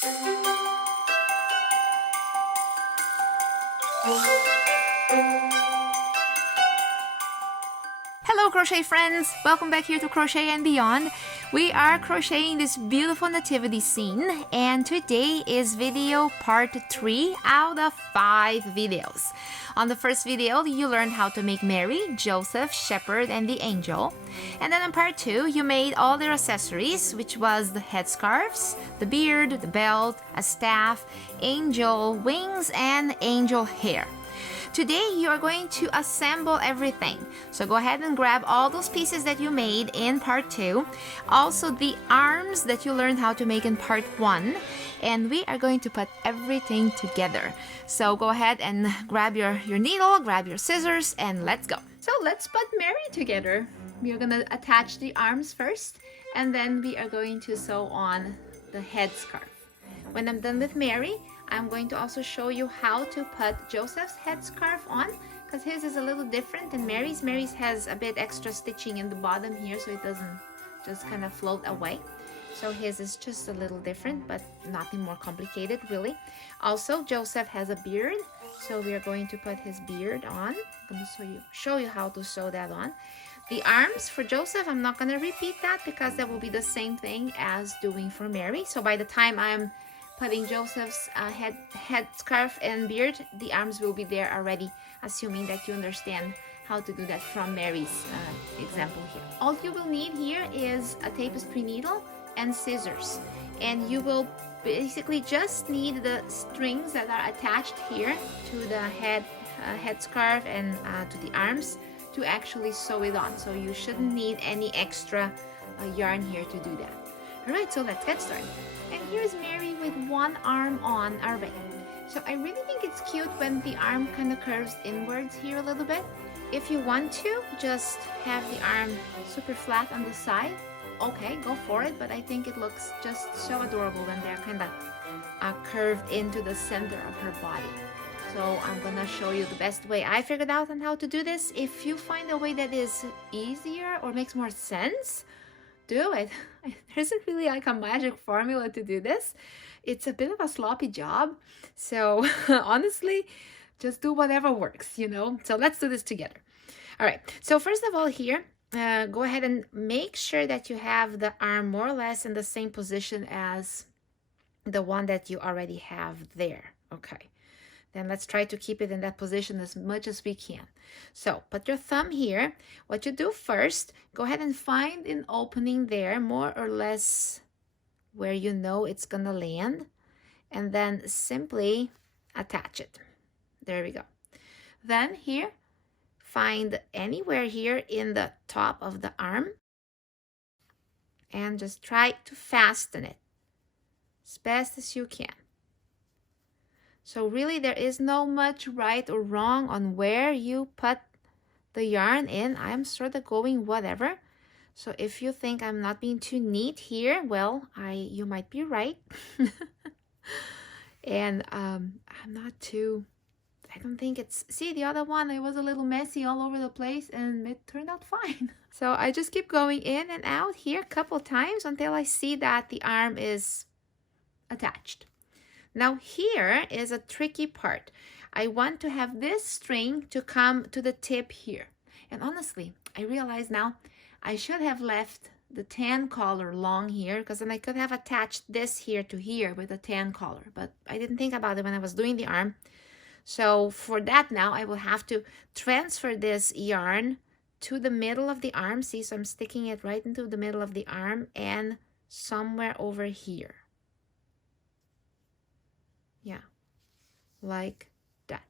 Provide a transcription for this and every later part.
Hello crochet friends! Welcome back here to Crochet and Beyond. We are crocheting this beautiful nativity scene, and today is video part 3 out of 5 videos. On the first video, you learned how to make Mary, Joseph, Shepherd, and the angel. And then in part 2, you made all their accessories, which was the headscarves, the beard, the belt, a staff, angel wings, and angel hair. Today you are going to assemble everything. So go ahead and grab all those pieces that you made in part 2. Also the arms that you learned how to make in part 1. And we are going to put everything together. So go ahead and grab your needle, grab your scissors, and let's go. So let's put Mary together. We are going to attach the arms first, and then we are going to sew on the headscarf. When I'm done with Mary, I'm going to also show you how to put Joseph's headscarf on, because his is a little different than Mary's. Mary's has a bit extra stitching in the bottom here, so it doesn't just kind of float away. So his is just a little different, but nothing more complicated really. Also, Joseph has a beard, so we are going to put his beard on. I'm going to show you how to sew that on. The arms for Joseph, I'm not going to repeat that because that will be the same thing as doing for Mary. So by the time I'm putting Joseph's headscarf and beard, the arms will be there already, assuming that you understand how to do that from Mary's example here. All you will need here is a tapestry needle and scissors, and you will basically just need the strings that are attached here to the headscarf and to the arms to actually sew it on. So you shouldn't need any extra yarn here to do that. Alright, so let's get started. And here's Mary with one arm on already. So I really think it's cute when the arm kind of curves inwards here a little bit. If you want to, just have the arm super flat on the side. Okay, go for it, but I think it looks just so adorable when they're kind of curved into the center of her body. So I'm gonna show you the best way I figured out on how to do this. If you find a way that is easier or makes more sense, do it. There isn't really like a magic formula to do this. It's a bit of a sloppy job. So honestly, just do whatever works, you know? So let's do this together. All right. So first of all here, go ahead and make sure that you have the arm more or less in the same position as the one that you already have there. Okay. Then let's try to keep it in that position as much as we can. So put your thumb here. What you do first, go ahead and find an opening there, more or less where you know it's gonna land, and then simply attach it. There we go. Then here, find anywhere here in the top of the arm and just try to fasten it as best as you can. So really there is no much right or wrong on where you put the yarn in. I'm sort of going whatever. So if you think I'm not being too neat here, well, you might be right. And I'm not too, I don't think it's, see the other one, it was a little messy all over the place and it turned out fine. So I just keep going in and out here a couple times until I see that the arm is attached. Now here is a tricky part. I want to have this string to come to the tip here. And honestly, I realize now I should have left the tan collar long here, because then I could have attached this here to here with a tan collar. But I didn't think about it when I was doing the arm. So for that now, I will have to transfer this yarn to the middle of the arm. See, so I'm sticking it right into the middle of the arm and somewhere over here. Yeah, like that.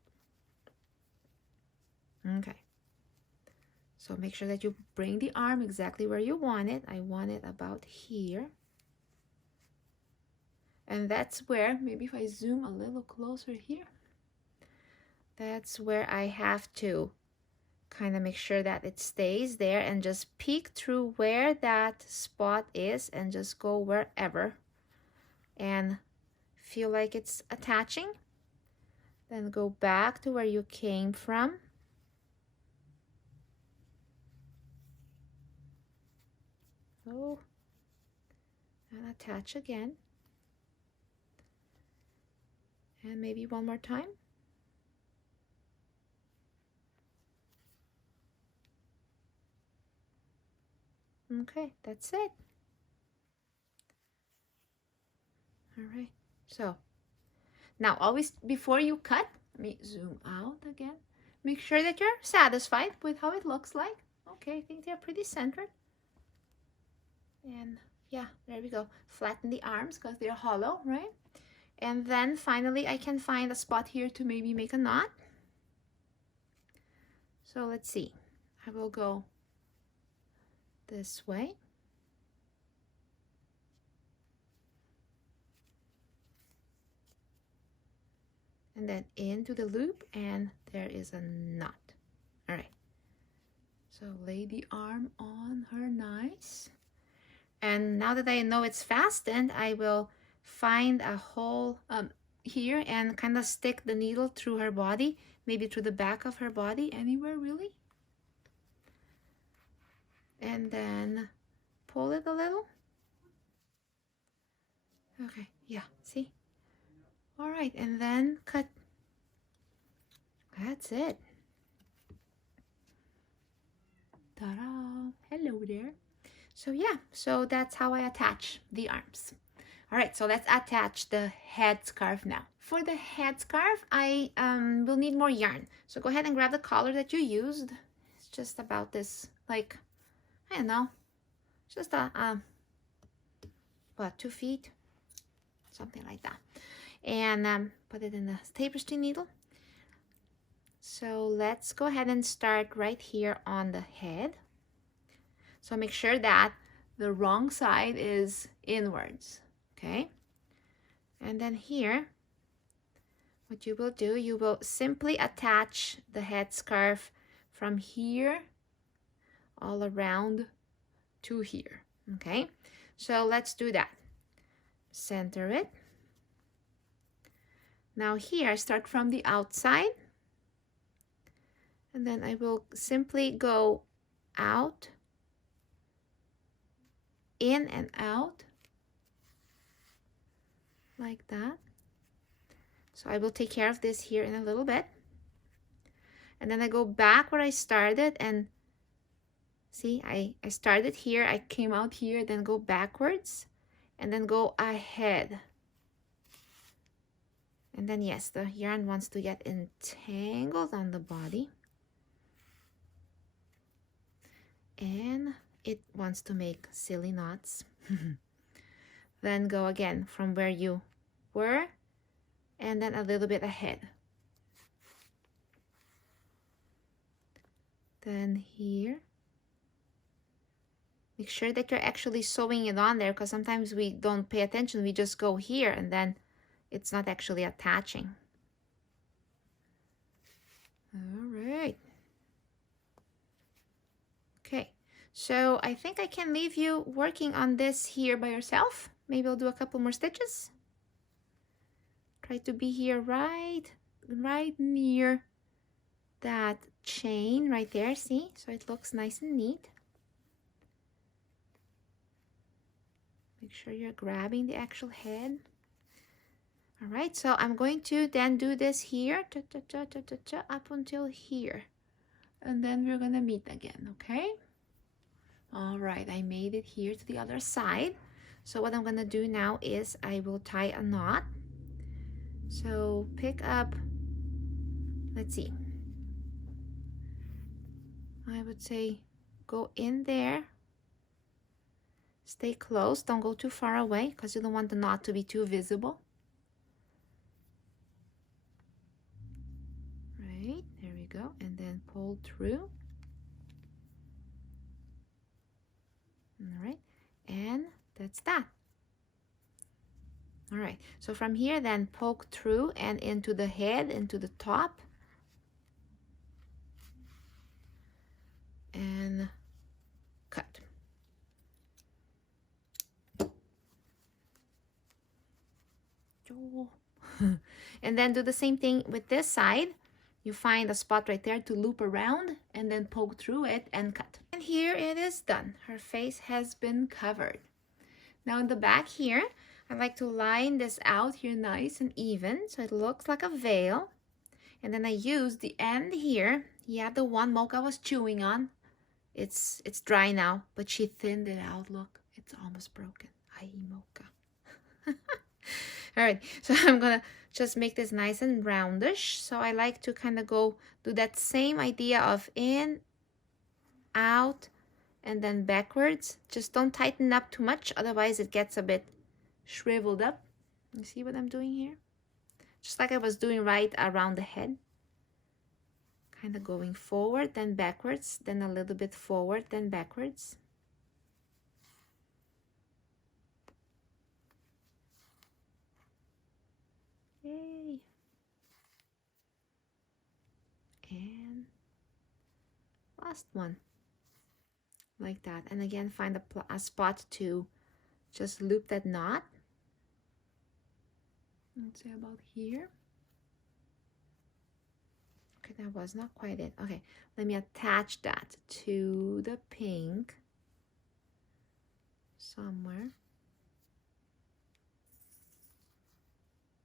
Okay. So make sure that you bring the arm exactly where you want it. I want it about here. And that's where, maybe if I zoom a little closer here, that's where I have to kind of make sure that it stays there and just peek through where that spot is and just go wherever and feel like it's attaching. Then go back to where you came from. Oh, and attach again. And maybe one more time. Okay, that's it. All right, so now always before you cut, let me zoom out again. Make sure that you're satisfied with how it looks like. Okay, I think they're pretty centered. And yeah, there we go. Flatten the arms because they're hollow, right? And then finally I can find a spot here to maybe make a knot. So let's see. I will go this way. And then into the loop, and there is a knot. All right. So lay the arm on her nice. And now that I know it's fastened, I will find a hole here and kind of stick the needle through her body, maybe through the back of her body, anywhere really. And then pull it a little. Okay, yeah, see? All right, and then cut. That's it. Ta-da! Hello there. So yeah, so that's how I attach the arms. All right, so let's attach the headscarf now. For the headscarf, I will need more yarn. So go ahead and grab the color that you used. It's just about this, like, I don't know, just what, 2 feet? Something like that. And put it in the tapestry needle. So let's go ahead and start right here on the head. So make sure that the wrong side is inwards, okay? And then here, what you will do, you will simply attach the headscarf from here all around to here, okay? So let's do that. Center it. Now here, start from the outside, and then I will simply go out, in and out, like that. So I will take care of this here in a little bit. And then I go back where I started, and see, I started here, I came out here, then go backwards, and then go ahead. And then yes, the yarn wants to get entangled on the body. And it wants to make silly knots. Then go again from where you were, and then a little bit ahead. Then here. Make sure that you're actually sewing it on there, because sometimes we don't pay attention. We just go here and then it's not actually attaching. All right. Okay, so I think I can leave you working on this here by yourself. Maybe I'll do a couple more stitches. Try to be here right near that chain right there, see? So it looks nice and neat. Make sure you're grabbing the actual head. All right, so I'm going to then do this here, up until here. And then we're gonna meet again, okay? All right, I made it here to the other side. So what I'm gonna do now is I will tie a knot. So pick up, let's see. I would say go in there. Stay close, don't go too far away because you don't want the knot to be too visible. Right, there we go, and then pull through. All right, and that's that. All right, so from here then poke through and into the head, into the top. And cut. And then do the same thing with this side. You find a spot right there to loop around and then poke through it and cut. And here it is done. Her face has been covered. Now in the back here, I like to line this out here nice and even so it looks like a veil. And then I use the end here. Yeah, the one Mocha was chewing on. It's dry now, but she thinned it out. Look, it's almost broken. Ay, Mocha. All right, so I'm gonna just make this nice and roundish. So I like to kind of go do that same idea of in, out, and then backwards. Just don't tighten up too much, otherwise it gets a bit shriveled up. You see what I'm doing here? Just like I was doing right around the head. Kind of going forward, then backwards, then a little bit forward, then backwards. Yay. And last one. Like that. And again, find a spot to just loop that knot. Let's say about here. Okay, that was not quite it. Okay, let me attach that to the pink somewhere.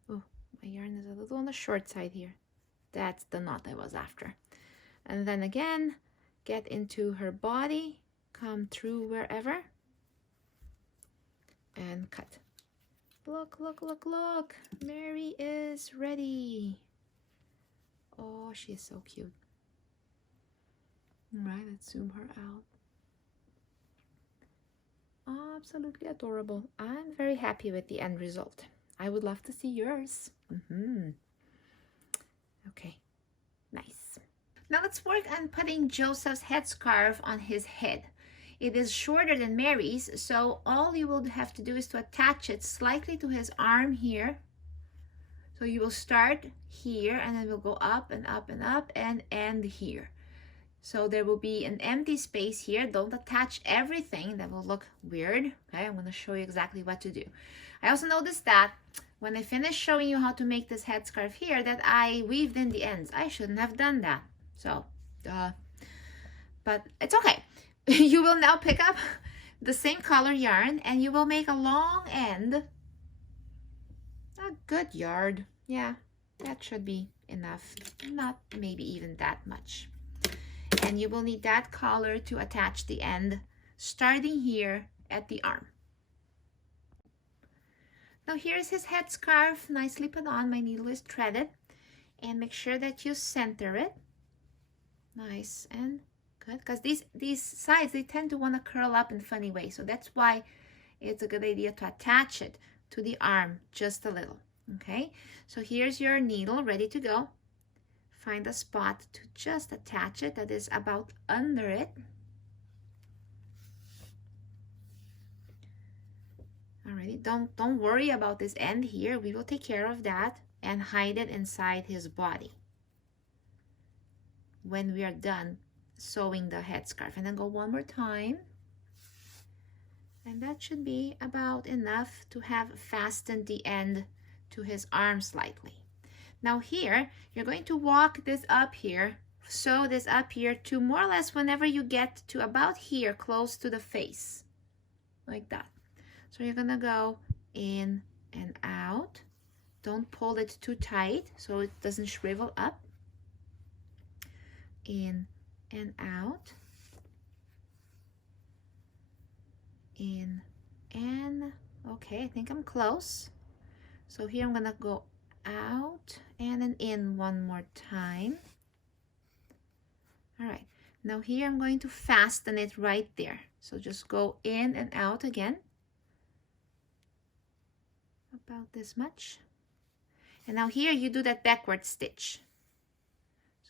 Oh, my yarn is a little on the short side here. That's the knot I was after. And then again, get into her body, come through wherever, and cut. Look, look, look, look. Mary is ready. Oh, she's so cute. All right, let's zoom her out. Absolutely adorable. I'm very happy with the end result. I would love to see yours. Okay, nice. Now let's work on putting Joseph's headscarf on his head. It is shorter than Mary's, so all you will have to do is to attach it slightly to his arm here. So you will start here and then we'll go up and up and up and end here. So there will be an empty space here. Don't attach everything, that will look weird. Okay, I'm going to show you exactly what to do. I also noticed that when I finished showing you how to make this headscarf here, that I weaved in the ends. I shouldn't have done that. So, but it's okay. You will now pick up the same color yarn and you will make a long end. A good yard. Yeah, that should be enough. Not maybe even that much. And you will need that color to attach the end, starting here at the arm. Now here's his headscarf, nicely put on. My needle is threaded. And make sure that you center it. Nice and good. Because these sides, they tend to want to curl up in funny ways. So that's why it's a good idea to attach it to the arm just a little. Okay, so here's your needle ready to go. Find a spot to just attach it that is about under it. Alrighty, don't worry about this end here. We will take care of that and hide it inside his body when we are done sewing the headscarf. And then go one more time. And that should be about enough to have fastened the end to his arm slightly. Now here, you're going to walk this up here, sew this up here to more or less whenever you get to about here, close to the face, like that. So you're gonna go in and out. Don't pull it too tight so it doesn't shrivel up. In and out. In and, okay, I think I'm close. So here I'm gonna go out and then in one more time. All right, now here I'm going to fasten it right there. So just go in and out again. About this much. And now here you do that backward stitch.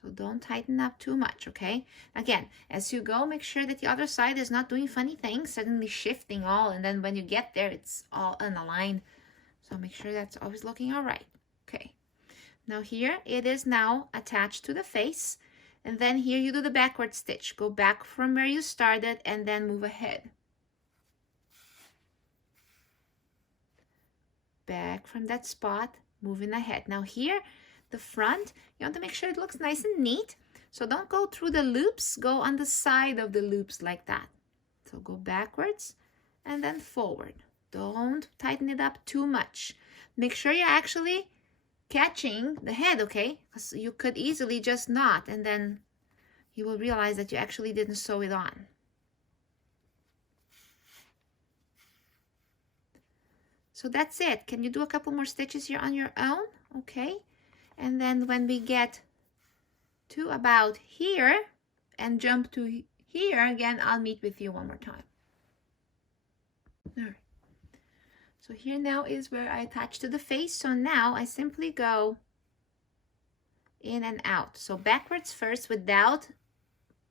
So don't tighten up too much, okay? Again, as you go, make sure that the other side is not doing funny things, suddenly shifting all, and then when you get there, it's all unaligned. So make sure that's always looking all right. Okay. Now here, it is now attached to the face. And then here you do the backward stitch. Go back from where you started and then move ahead. Back from that spot, moving ahead. Now here, the front, you want to make sure it looks nice and neat. So don't go through the loops, go on the side of the loops like that. So go backwards and then forward. Don't tighten it up too much. Make sure you're actually catching the head, okay? Because you could easily just knot, and then you will realize that you actually didn't sew it on. So that's it. Can you do a couple more stitches here on your own? Okay. And then when we get to about here and jump to here again, I'll meet with you one more time. All right. So here now is where I attach to the face. So now I simply go in and out. So backwards first without,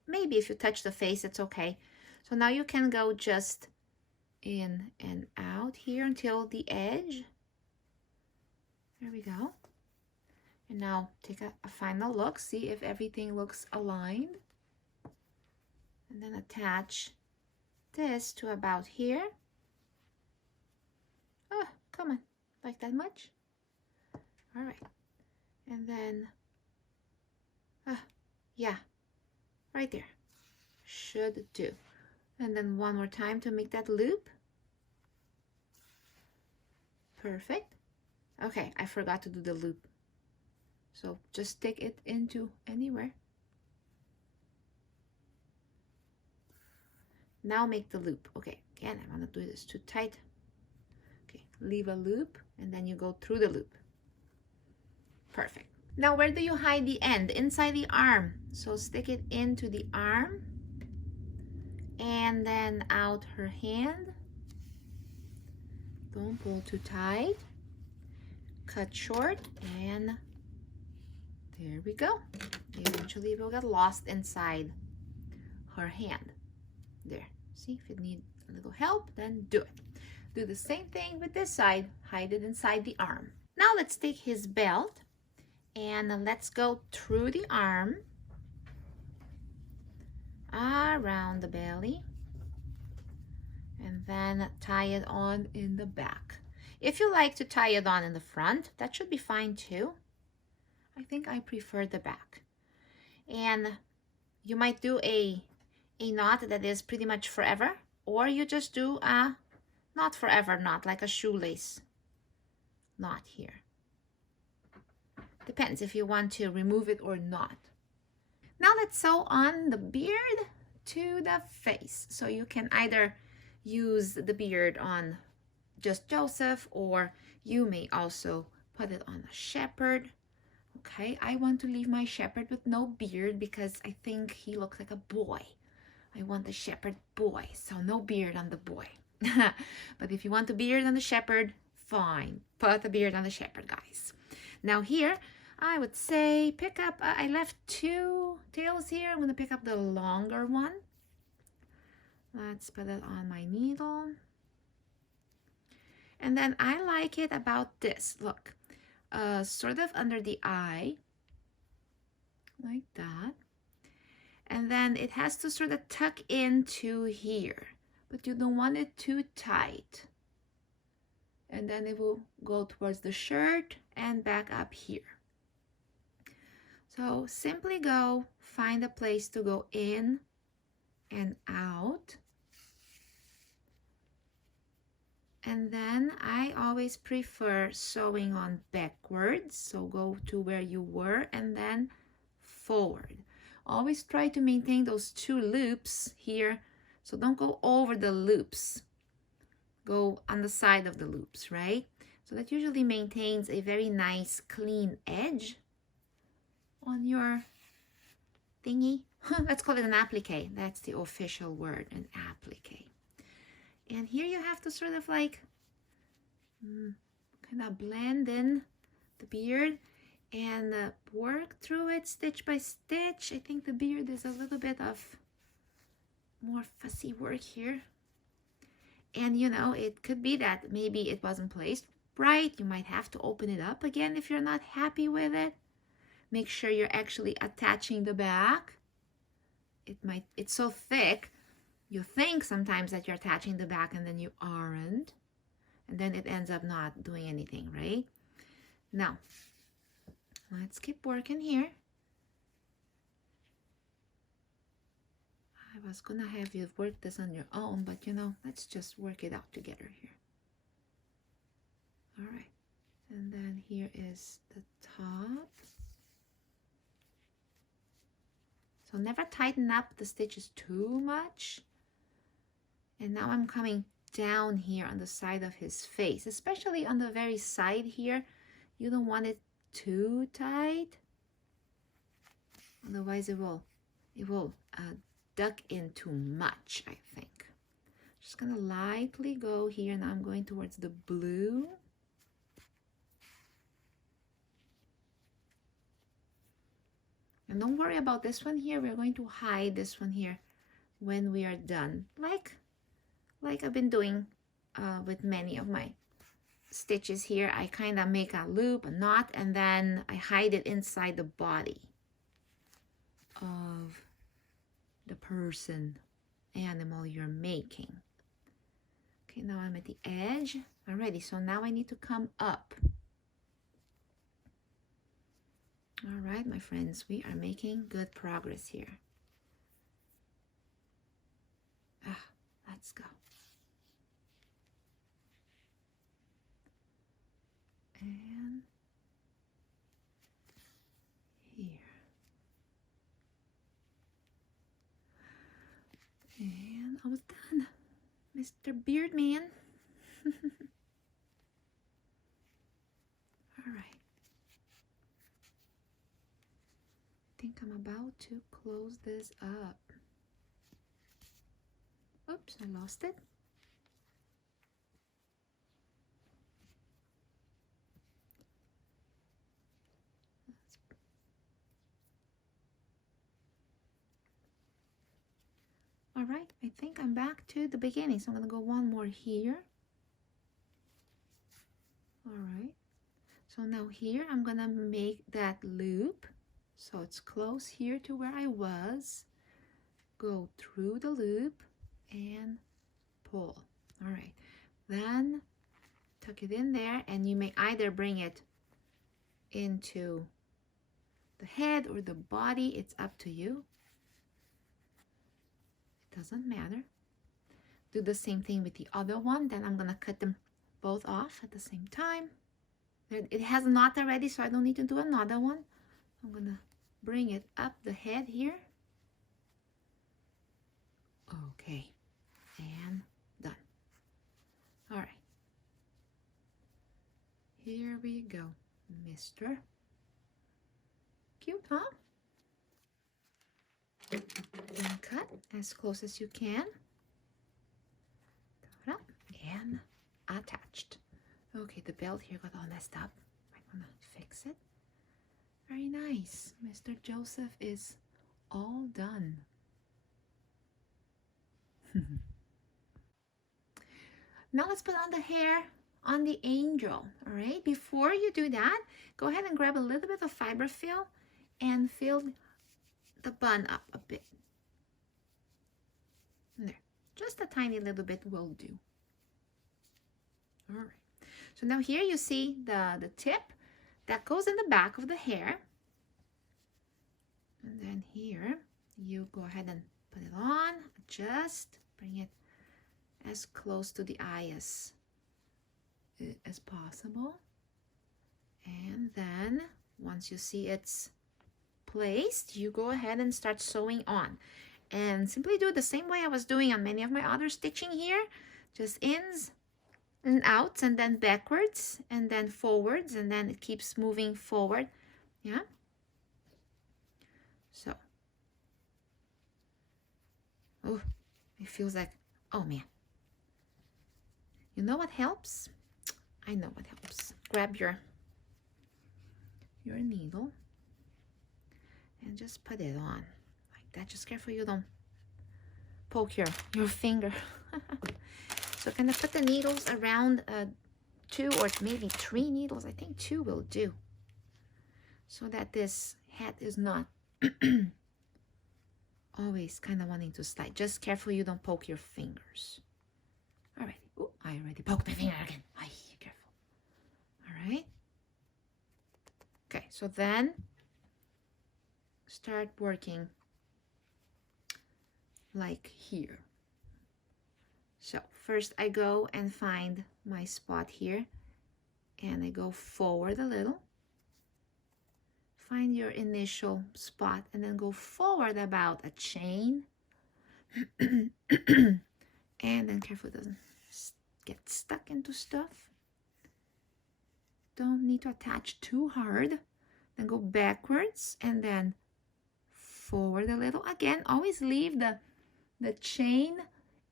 maybe if you touch the face, it's okay. So now you can go just in and out here until the edge. There we go. And now take a final look, see if everything looks aligned. And then attach this to about here. Oh, come on, like that much? All right. And then, yeah, right there. Should do. And then one more time to make that loop. Perfect. Okay, I forgot to do the loop. So just stick it into anywhere. Now make the loop. Okay, again, I'm gonna do this too tight. Okay, leave a loop and then you go through the loop. Perfect. Now where do you hide the end? Inside the arm. So stick it into the arm and then out her hand. Don't pull too tight. Cut short and there we go. Eventually it will get lost inside her hand. There. See, if you need a little help, then do it. Do the same thing with this side. Hide it inside the arm. Now let's take his belt and let's go through the arm, around the belly, and then tie it on in the back. If you like to tie it on in the front, that should be fine too. I think I prefer the back. And you might do a knot that is pretty much forever, or you just do a not forever knot, like a shoelace knot here. Depends if you want to remove it or not. Now let's sew on the beard to the face. So you can either use the beard on just Joseph, or you may also put it on a shepherd. Okay, I want to leave my shepherd with no beard because I think he looks like a boy. I want the shepherd boy, so no beard on the boy. But if you want the beard on the shepherd, fine. Put the beard on the shepherd, guys. Now here, I would say pick up, I left 2 tails here. I'm going to pick up the longer one. Let's put it on my needle. And then I like it about this. Look, sort of under the eye, like that. And then it has to sort of tuck into here, but you don't want it too tight. And then it will go towards the shirt and back up here. So simply go find a place to go in and out. And then I always prefer sewing on backwards. So go to where you were and then forward. Always try to maintain those 2 loops here. So don't go over the loops. Go on the side of the loops, right? So that usually maintains a very nice clean edge on your thingy. Let's call it an applique. That's the official word, an applique. And here you have to sort of like kind of blend in the beard and work through it stitch by stitch. I think the beard is a little bit of more fussy work here. And you know, it could be that maybe it wasn't placed right. You might have to open it up again if you're not happy with it. Make sure you're actually attaching the back. It's so thick, you think sometimes that you're attaching the back and then you aren't. And then it ends up not doing anything, right? Now, let's keep working here. I was gonna have you work this on your own, but you know, let's just work it out together here. All right, and then here is the top. So never tighten up the stitches too much. And now I'm coming down here on the side of his face, especially on the very side here. You don't want it too tight, otherwise it will duck in too much, I think. Just gonna lightly go here. Now I'm going towards the blue. And don't worry about this one here. We're going to hide this one here when we are done, like I've been doing with many of my stitches here. I kind of make a loop, a knot, and then I hide it inside the body of the person, animal you're making. Okay, now I'm at the edge. Alrighty, so now I need to come up. All right, my friends, we are making good progress here. Let's go. And here. And almost done, Mr. Beard Man. All right. I think I'm about to close this up. Oops, I lost it. All right, I think I'm back to the beginning, so I'm gonna go one more here. All right, so now here I'm gonna make that loop, so it's close here to where I was. Go through the loop and pull. All right, then tuck it in there, and you may either bring it into the head or the body. It's up to you. Doesn't matter. Do the same thing with the other one. Then I'm gonna cut them both off at the same time. It has a knot already, so I don't need to do another one. I'm gonna bring it up the head here. Okay, and done. All right, here we go, Mr. Cute, huh? And cut as close as you can. And attached. Okay, the belt here got all messed up. I'm gonna fix it. Very nice. Mr. Joseph is all done. Now let's put on the hair on the angel. All right, before you do that, go ahead and grab a little bit of fiber fill and fill the bun up a bit. There, just a tiny little bit will do. All right, so now here you see the tip that goes in the back of the hair, and then here you go ahead and put it on, adjust, bring it as close to the eye as possible, and then once you see it's placed, you go ahead and start sewing on, and simply do it the same way I was doing on many of my other stitching here, just ins and outs, and then backwards, and then forwards, and then it keeps moving forward. Yeah, so oh, it feels like, oh man, you know what helps? I know what helps. Grab your needle and just put it on like that. Just careful you don't poke your finger. So kind of put the needles around 2 or maybe 3 needles. I think 2 will do, so that this hat is not always kind of wanting to slide. Just careful you don't poke your fingers. All right. Oh, I already poked my finger again. Ay, careful. All right. Okay, so then start working like here. So first I go and find my spot here, and I go forward a little. Find your initial spot and then go forward about a chain. And then careful it doesn't get stuck into stuff. Don't need to attach too hard. Then go backwards and then forward a little. Again, always leave the chain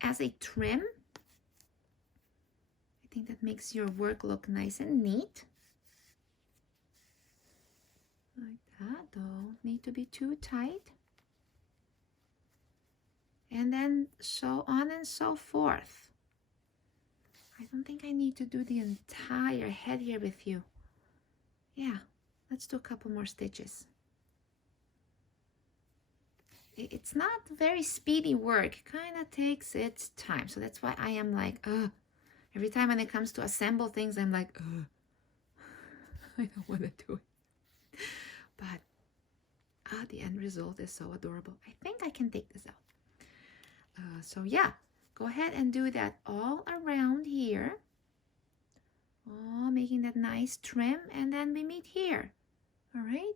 as a trim. I think that makes your work look nice and neat. Like that. Don't need to be too tight. And then so on and so forth. I don't think I need to do the entire head here with you. Yeah, let's do a couple more stitches. It's not very speedy work. It kind of takes its time. So that's why I am like, every time when it comes to assemble things, I'm like, I don't want to do it. But the end result is so adorable. I think I can take this out. So yeah, go ahead and do that all around here. Oh, making that nice trim, and then we meet here. All right,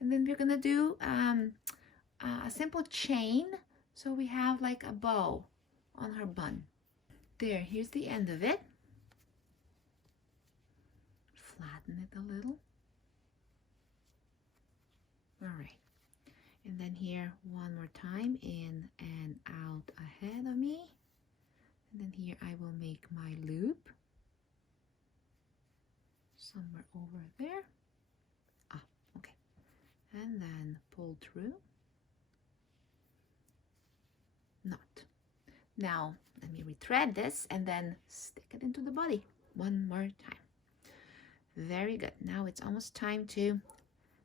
and then we're gonna do a simple chain, so we have like a bow on her bun. There, here's the end of it. Flatten it a little. All right, and then here one more time, in and out ahead of me. And then here I will make my loop somewhere over there. Okay. And then pull through. Knot. Now let me rethread this and then stick it into the body one more time. Very good. Now it's almost time to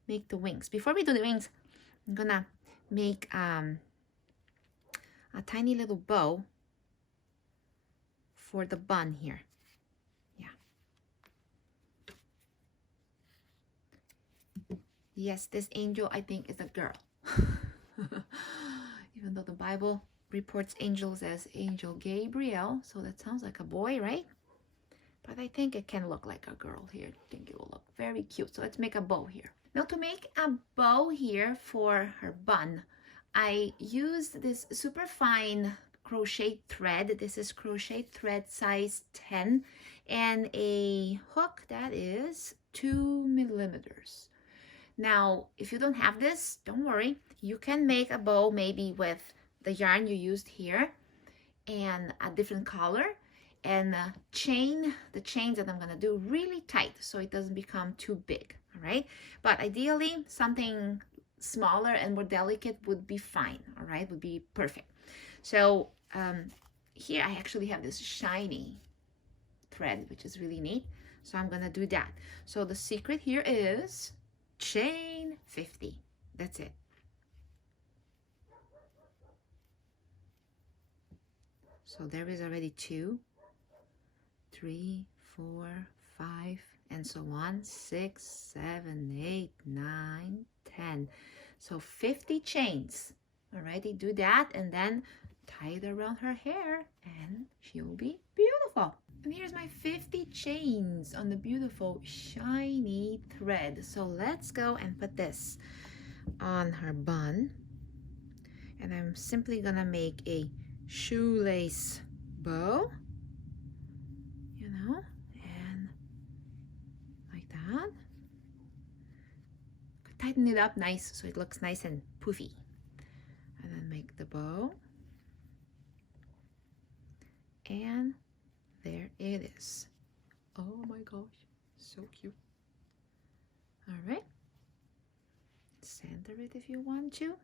make the wings. Before we do the wings, I'm gonna make a tiny little bow for the bun here. Yeah. Yes, this angel I think is a girl. Even though the Bible reports angels as Angel Gabriel, so that sounds like a boy, right? But I think it can look like a girl here. I think it will look very cute. So let's make a bow here. Now to make a bow here for her bun, I used this super fine crochet thread. This is crochet thread size 10 and a hook that is 2 millimeters. Now, if you don't have this, don't worry. You can make a bow maybe with the yarn you used here and a different color, and the chains that I'm gonna do really tight so it doesn't become too big, all right? But ideally, something smaller and more delicate would be fine, all right? Would be perfect. So here I actually have this shiny thread, which is really neat. So I'm gonna do that. So the secret here is chain 50. That's it. So there is already 2, 3, 4, 5, and so on. 6, 7, 8, 9, 10. So 50 chains. Alrighty, do that and then tie it around her hair and she'll be beautiful. And here's my 50 chains on the beautiful shiny thread. So let's go and put this on her bun. And I'm simply gonna make a shoelace bow, you know, and like that. Tighten it up nice so it looks nice and poofy. And then make the bow. And there it is. Oh my gosh, so cute. All right. Center it if you want to.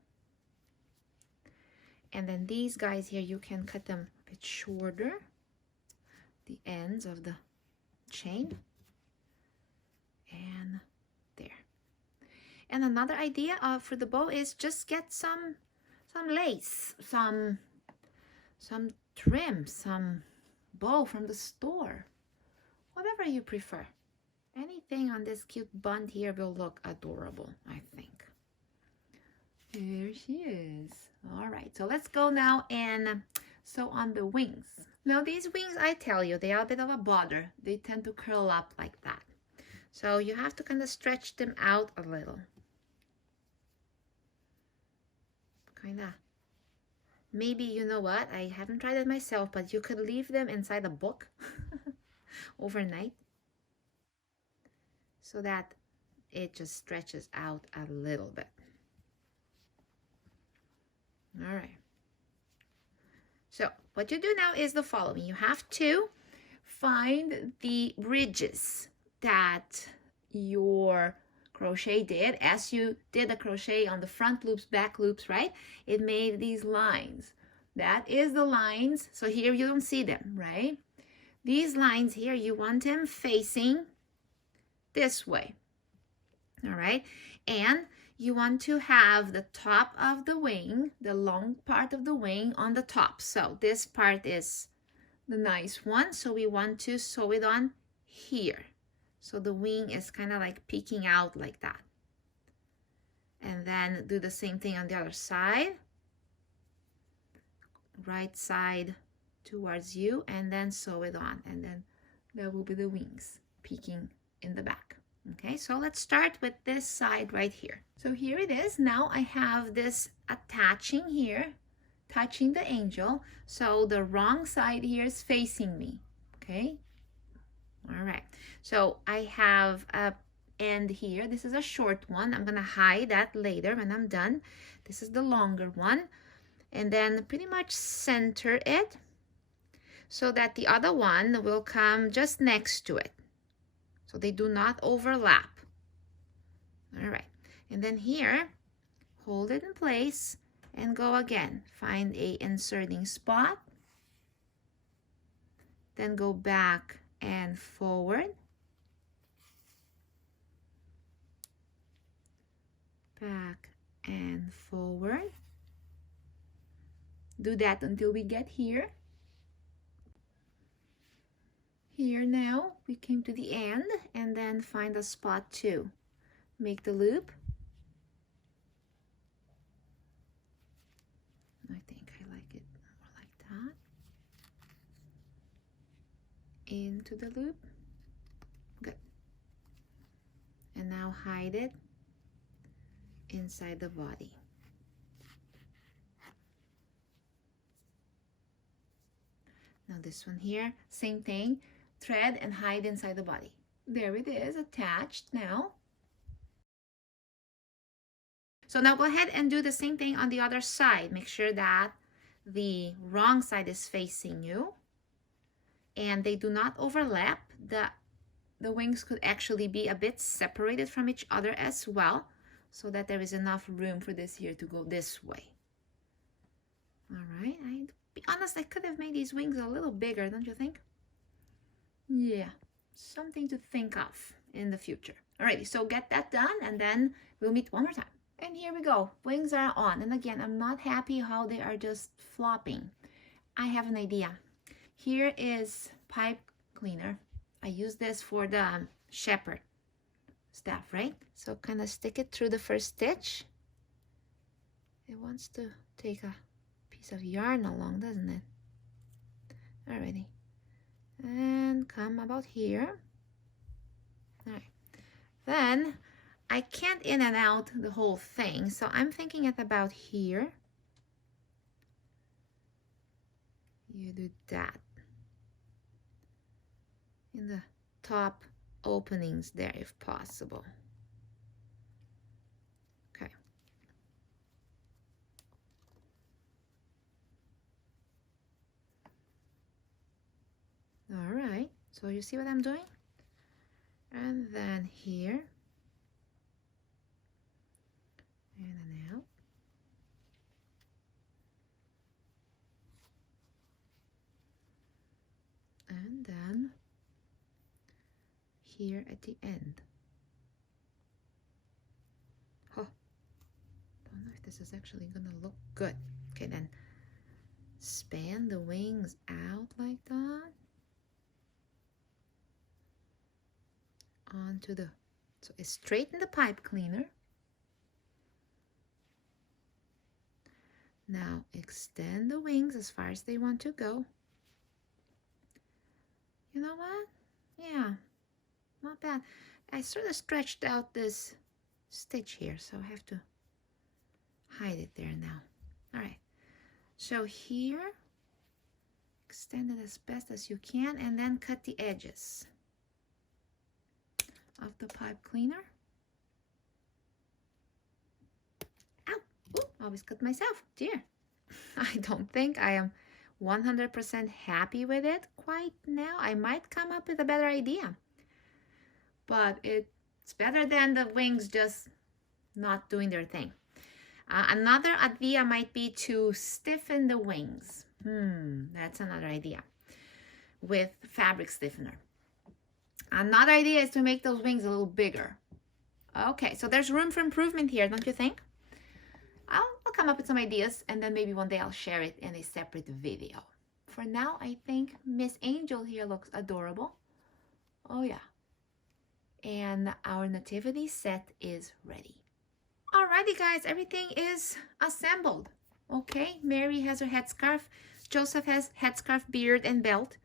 And then these guys here, you can cut them a bit shorter, the ends of the chain. And there. And another idea for the bow is just get some lace, some trim, some bow from the store, whatever you prefer. Anything on this cute bun here will look adorable, I think. There she is. All right, so let's go now and sew on the wings. Now these wings, I tell you, they are a bit of a bother. They tend to curl up like that. So you have to kind of stretch them out a little. Kind of. Maybe, you know what, I haven't tried it myself, but you could leave them inside a book overnight so that it just stretches out a little bit. All right. So what you do now is the following. You have to find the ridges that your crochet did as you did the crochet on the front loops, back loops, right? It made these lines. That is the lines. So here you don't see them, right? These lines here, you want them facing this way. All right. And you want to have the top of the wing, the long part of the wing on the top. So this part is the nice one. So we want to sew it on here. So the wing is kind of like peeking out like that. And then do the same thing on the other side. Right side towards you, and then sew it on. And then there will be the wings peeking in the back. Okay, so let's start with this side right here. So here it is. Now I have this attaching here, touching the angel. So the wrong side here is facing me. Okay. All right. So I have a end here. This is a short one. I'm going to hide that later when I'm done. This is the longer one. And then pretty much center it so that the other one will come just next to it. So they do not overlap. All right. And then here, hold it in place and go again. Find a inserting spot. Then go back and forward. Back and forward. Do that until we get here. Here now, we came to the end, and then find a spot to make the loop. I think I like it more like that. Into the loop. Good. And now hide it inside the body. Now this one here, same thing. Thread and hide inside the body. There it is, attached now. So now go ahead and do the same thing on the other side. Make sure that the wrong side is facing you and they do not overlap. The wings could actually be a bit separated from each other as well, so that there is enough room for this here to go this way. All right, I'll be honest, I could have made these wings a little bigger, don't you think? Yeah, something to think of in the future. Alrighty, so get that done and then we'll meet one more time. And here we go, wings are on. And again, I'm not happy how they are just flopping. I have an idea. Here is pipe cleaner. I use this for the shepherd stuff, right? So kind of stick it through the first stitch. It wants to take a piece of yarn along, doesn't it? Alrighty. And come about here. All right. Then I can't in and out the whole thing, so I'm thinking at about here. You do that in the top openings there if possible. Okay. All right, so you see what I'm doing? And then here, and then out. And then here at the end. Oh, don't know if this is actually gonna look good. Okay, then span the wings out like that. Onto the, so straighten the pipe cleaner. Now extend the wings as far as they want to go. You know what? Yeah, not bad. I sort of stretched out this stitch here, so I have to hide it there now. All right, so here, extend it as best as you can, and then cut the edges of the pipe cleaner. Ow! Ooh, always cut myself, dear. I don't think I am 100% happy with it quite now. I might come up with a better idea, but it's better than the wings just not doing their thing. Another idea might be to stiffen the wings. That's another idea with fabric stiffener. Another idea is to make those wings a little bigger. Okay, so there's room for improvement here, don't you think? I'll come up with some ideas, and then maybe one day I'll share it in a separate video. For now, I think Miss Angel here looks adorable. Oh yeah. And our nativity set is ready. Alrighty guys, everything is assembled. Okay, Mary has her headscarf. Joseph has headscarf, beard, and belt.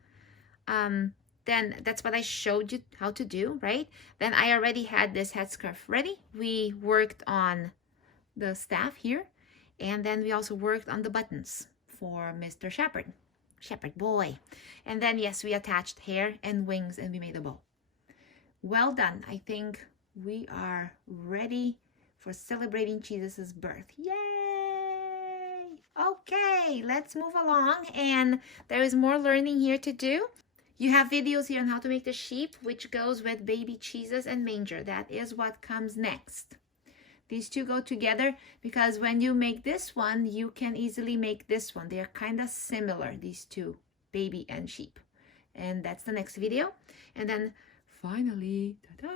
Then that's what I showed you how to do, right? Then I already had this headscarf ready. We worked on the staff here, and then we also worked on the buttons for Mr. Shepherd boy. And then yes, we attached hair and wings, and we made a bow. Well done. I think we are ready for celebrating Jesus' birth. Yay! Okay, let's move along, and there is more learning here to do. You have videos here on how to make the sheep, which goes with baby Jesus and manger. That is what comes next. These two go together because when you make this one, you can easily make this one. They are kind of similar, these two, baby and sheep. And that's the next video. And then finally, ta-da,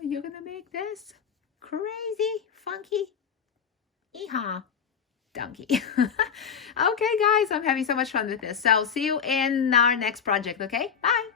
you're gonna make this crazy, funky, hee-haw donkey. Okay, guys, I'm having so much fun with this. So see you in our next project, okay? Bye.